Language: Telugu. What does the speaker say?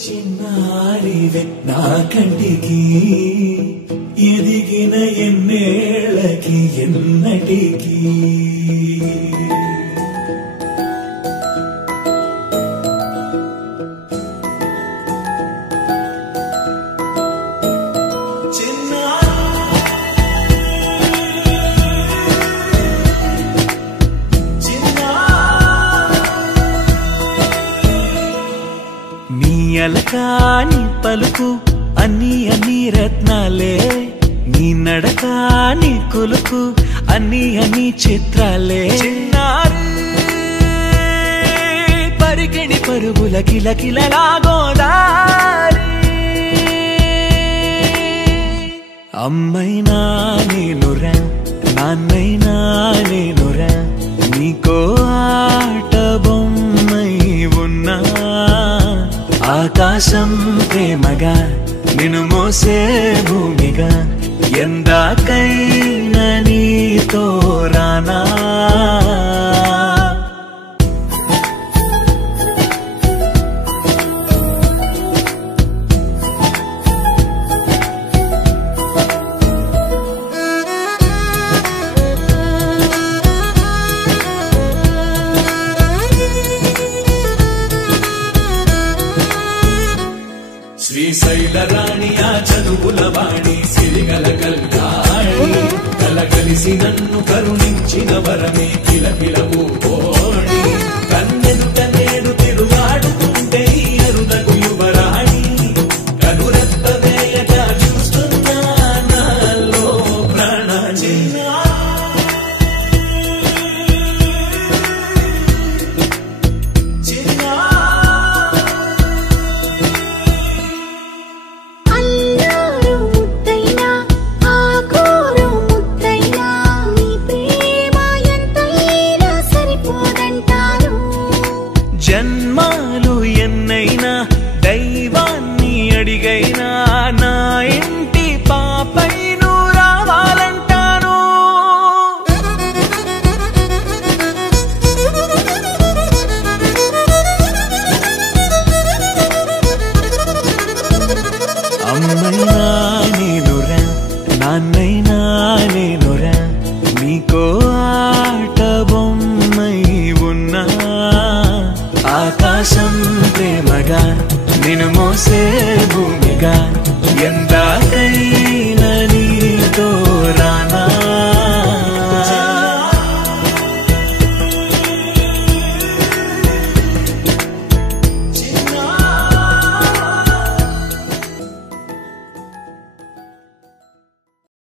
చిన్నారివే నా కంటికి ఎదిగిన ఎన్నేళ్ళకి ఎన్నటికి అలకాని పలుకు అన్ని అన్ని రత్నాలే నీ నడకాని కులుకు అన్ని అన్ని చిత్రాలే చిన్నారు పరికిణి పరుగుల కిలకిలలాగోదారి అమ్మైనా నేనురా నాన్నైనా నేనురా నీకో ఆట బొమ్మై ఉన్నా ఆకాశం ప్రేమగా నిన్ను మోసే భూమిగా ఎందాకైనా నీతో రానా శ్రీశైల రాణి ఆ చదువుల వాణి సిరిగల కల్గాణి కలగలిసి నన్ను కరుణించిన వరమే కిలకిలవు ఓడి కన్నెదుట నేను తిరుగాడుతుంటే అరుదకు యువరాణి కనురెప్ప వేయక చూస్తున్నా నాలో ప్రాణ జన్మాలు ఎన్నైనా దైవాన్ని అడిగైనా నా ఇంటి పాపై నువ్వు రావాలంటాను అమ్మైనా నేనురా నాన్నైనా నేనురా నీకో ఆట బొమ్మై ఉన్నా ఆకాశం ప్రేమగా నిన్ను మోసే భూమిగా ఎందాకై